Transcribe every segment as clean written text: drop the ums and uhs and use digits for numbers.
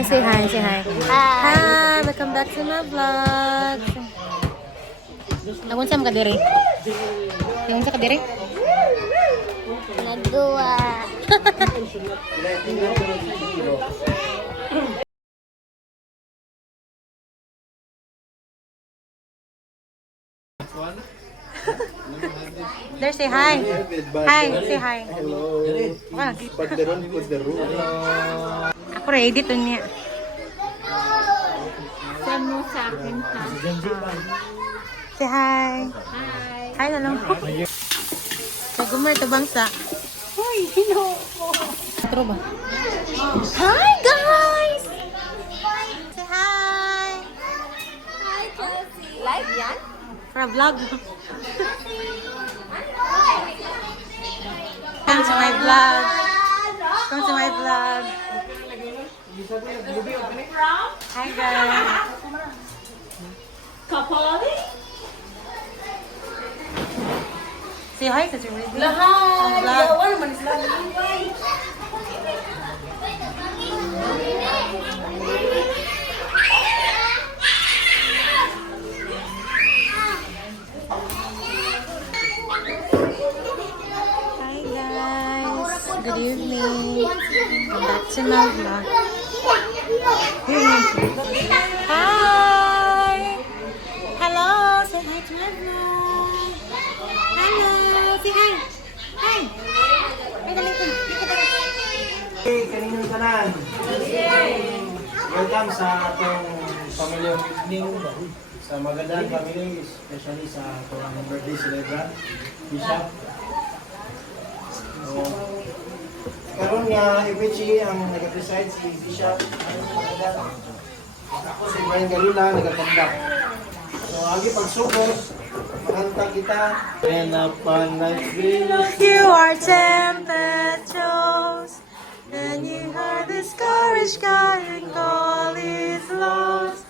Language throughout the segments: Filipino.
Say hi, say hi. Hi, welcome back to my vlog. Nagunsa mo ka diri? Nagunsa ka diri? Nagduwa. There, say hi. Hi, say hi. Hello. Pagdaron ko the room. Ako ready to niya. Send mo sa akin, ha? Say hi. Hi. Hi na lang po. Kagumar ito bangsa. Hoy, hello po. Intro ba? Hi guys! Say hi! Hi, Chelsea. Live yan? For a vlog. Come to my vlog. Come to my vlog. Hi guys. Kapali? Say hi sa Jimmy. Lahat. Vlog. Yawan naman sila. Hi guys. Good evening. Welcome back to my vlog. Hi. Hello. Say hi to my vlog. Hello. Say hi. Hi. Ay, dali ko. Hey, kaninong tanan. Welcome sa atong pamilyang evening sa magandang family, especially sa atong birthday celebrant, Bishop. So, karon nga Ibechi ang nag-preside si Bishop. Ako si Brian Galula nag-conduct. So, agi pagsugod, makanta kita. And upon life's wheels, You are tempestuous, and you heard the discouraged God and all is lost.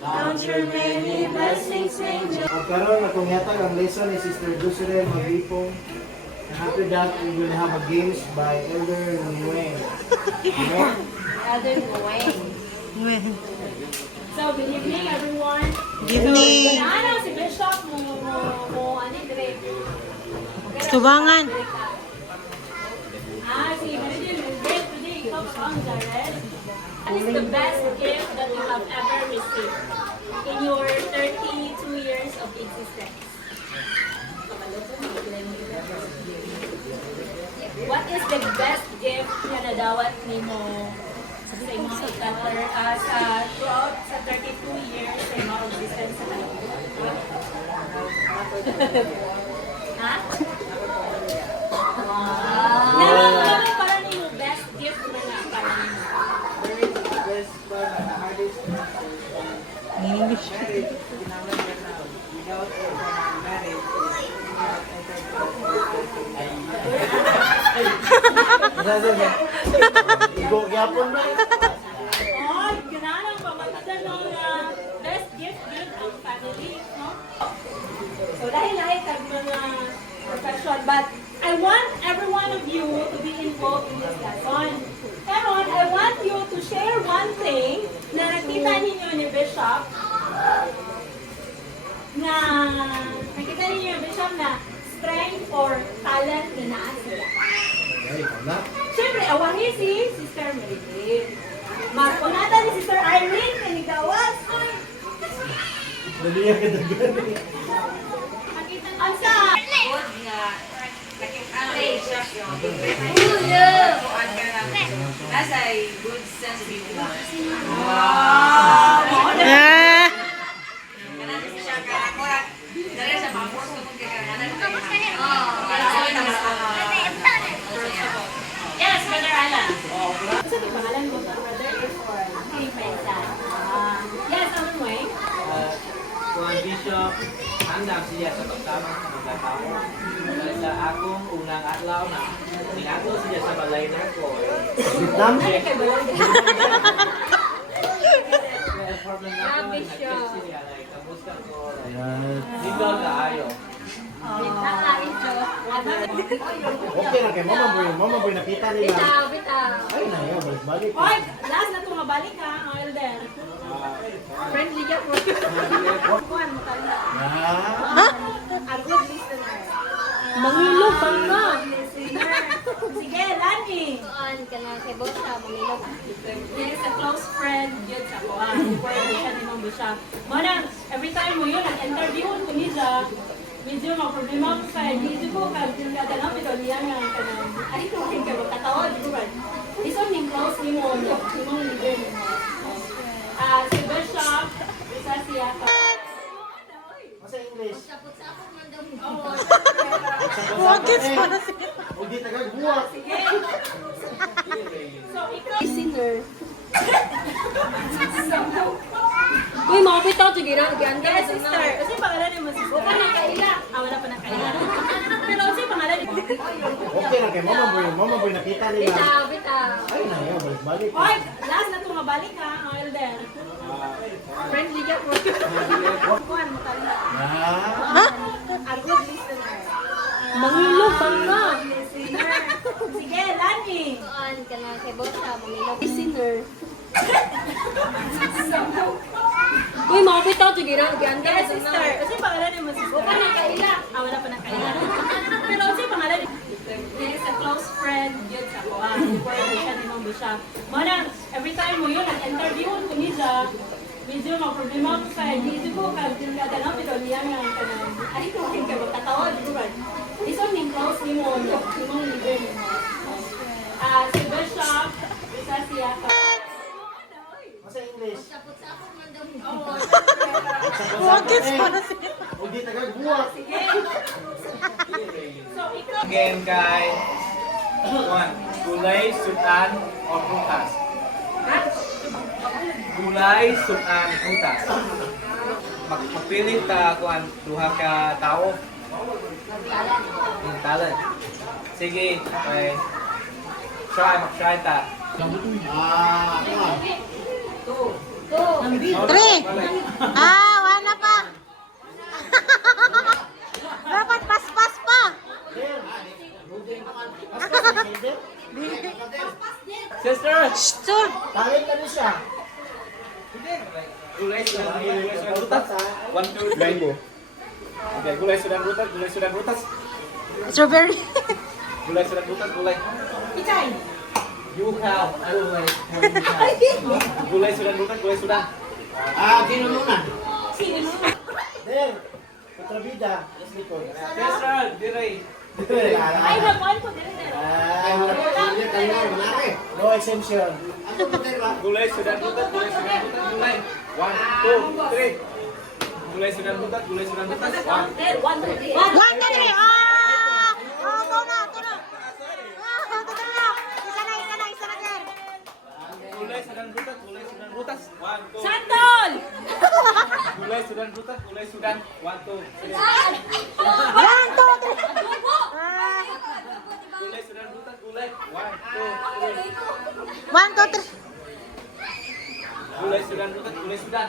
Don't your many blessings, angel. at karon akong yatag ang lesson ni Sister Dusire Maglipo. And after that, we will have a games by Elder Nguyen. Amen? Other Wayne. So, good evening, everyone. Good evening. Ano, si Bishop ano, dire. Tubangan. Si Marilyn, today, ikaw ang Jared. What is the best gift that you have ever received in your 32 years of existence? What is the best gift na nadawat nimo sa imong sa throughout sa 32 years sa imong existence sa Pilipinas? Ha? Wow! Ano para nimo best gift na na para nimo? English. Igo gyapon na. Oh, ganahan pa matatan ng best gift yun ang family, no? So dahil kag mga profession, but I want every one of you to be involved in this lesson. Pero I want you to share one thing na nakita ninyo ni Bishop na nakita ninyo ni Bishop na strength or talent na naa sila. Ay, wala. Siyempre, awahin si Sister Mary. Marpunata ni Sister Irene, kanigawas. Dali ka dagan. Ang sa... Nasa good sense of humor. Ah! Kanan siya kaya ako dali sa pamor ko kung kaya kanan. Yes, Brother Alan. Kasi may pangalan mo sa brother is for Pilipensa. Yes, ano mo eh? Kuan Bishop, handa siya sa pagtama sa mga tao. Sa akong unang adlaw na tinato siya sa balay na ko. Vietnam? Ano kay Balay? Apartment na ko, nag-text siya, like, kamusta ko, like, Ayan. dito kaayo. Nakain siya. Okay na kay Mama Boy nakita nila. Bitaw. Ay na yun, balik. Oy, last na ito mabalik ha, ang elder. Friendly ka po. Kuhan mo tayo. A good listener. Mangilog pa na. Listener. Sige, Lani. Kuan ka na kay boss siya, mamilog. He is a close friend yun sa kuhan. Pwede siya, dinong siya. Mana, every time mo yun, nag-interview ko niya, medyo problema ko sa medyo ko kagadalang pero niya nga kanang ay ko kin ka katawa di ba iso ning close ni mo no imong leader mo si Bishop isa siya ka Masa English? Sapot-sapot man daw. Wakits pa na siya. Hindi tagagbuwak. sige so ikaw Listener. Uy, mga bitaw, sige na. Ganda yes sister kasi pangalan ni mo sister Huwag ka na kaila. wala pa na kaila pero kasi pangalan ni Okay na kay Mama Boy nakita nila. Bitaw, bitaw. Ay na yun, balik. Oy, last na ito mabalik ha, ang elder. Friendly ka po. Kuhan mo tayo. A good listener. Mangilog pa na. Listener. Sige, Lani. Kuan ka na kay boss siya, mamilog. Listener. Uy, mga bitaw, sige na. Ganda Yes, sister. Kasi pangalan ni mo sister. Huwag ka na kaila. Wala pa na kaila pero kasi pangalan ni he is a close friend yun sa kuhan. Pwede siya, dinong siya. Mana, every time mo yun, nag-interview ko niya, medyo problema ko sa medyo ko kagadalang pero niya nga kanang ay ko kin ka katawa di ba iso ning close ni mo no imong leader mo si Bishop isa siya ka Masa English? Sapot-sapot man daw. Wakits pa na siya. Hindi tagagbuwak. so ikaw Again kay Juan, gulay, sudan, o prutas. Gulay, sudan, prutas. Magpapilit ta kuan duha ka tao. Talent. Sige, okay. Mag-try ta. Three. Wala pa. Dapat paspas pa. Sister! Sure. Tangin ka niya siya. Gulay, sudan, prutas. 1, 2, 3. Okay, gulay, sudan, prutas. Strawberry. Gulay, sudan, prutas, gulay. Ikay You have gulay. Gulay, sudan, prutas, gulay, sudan. Sino muna? sino mo There. Kontrabida. Yes, likod. Sister, diray. ay nagkuhan ko din No exemption. Gulay, sudan, prutas, gulay. 1, 2, 3. Gulay, sudan, prutas, 1. 1 2 3 1, 2, 3. Go na. Ito na. Ito na. Isa na, sir. Gulay, sudan, prutas, 1, 2. Santol Gulay, sudan, prutas, 1, 2, 3. 1, 2, 3. Gulay, sudan, prutas, gulay. 1, 2, 3. 1, 2, 3. Gulay, sudan, prutas, gulay, sudan.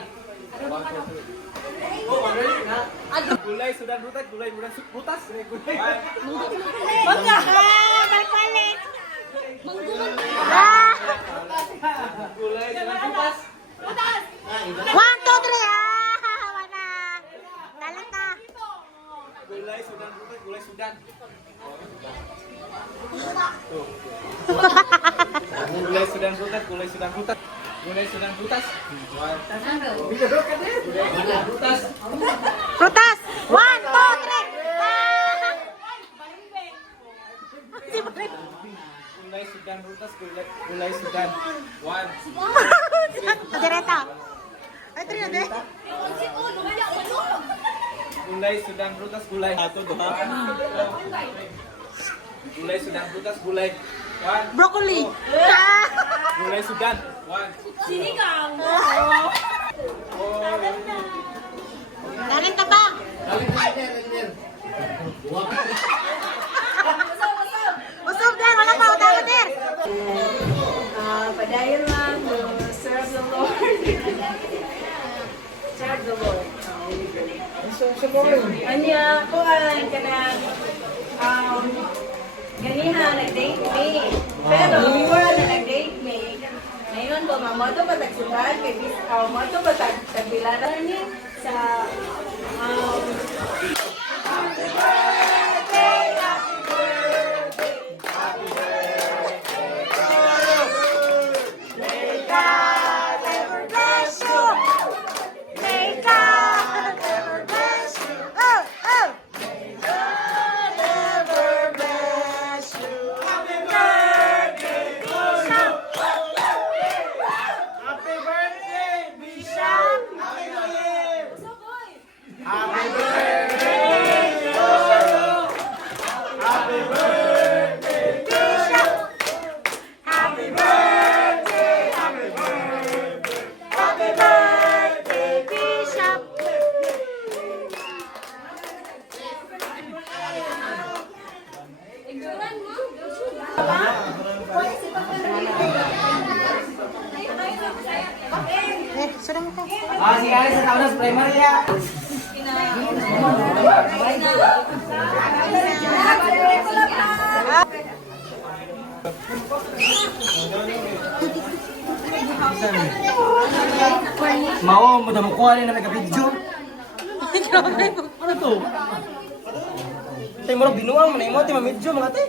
1, 2, 3. Oh, already na. Gulay, sudan, prutas, gulay, prutas. Gulay. Balik. Gulay, sudan, prutas. 1, 2, 3. Wala. Talit na. Gulay, sudan, prutas, gulay, sudan. Gulay, sudan, prutas, gulay, sudan. Gulay, sudan, prutas. 1. Prutas. Prutas. 1, 2, 3. Gulay, sudan, prutas, gulay, sudan. 1. Direta. Ay, 3 na din. Gulay, sudan, prutas, gulay. Gulay, sudan, prutas, gulay. 1. Broccoli. Gulay, sudan. 1. sinigang Galing ka pa. Usog din. Wala pa. Utama din. padayon lang to serve the Lord serve the Lord Anya, kuhan ka na, Ganiha, nag-date me. Pero, before na nag-date me, ngayon ko, mamoto pa tagsudan, kay mamoto pa tagbilaran ni sa Ah, si Alice sa taon primary ya. Mau mo daw kuha ni na may video. Ano to? Tay mo binuang man imo ti ma medyo mga tay.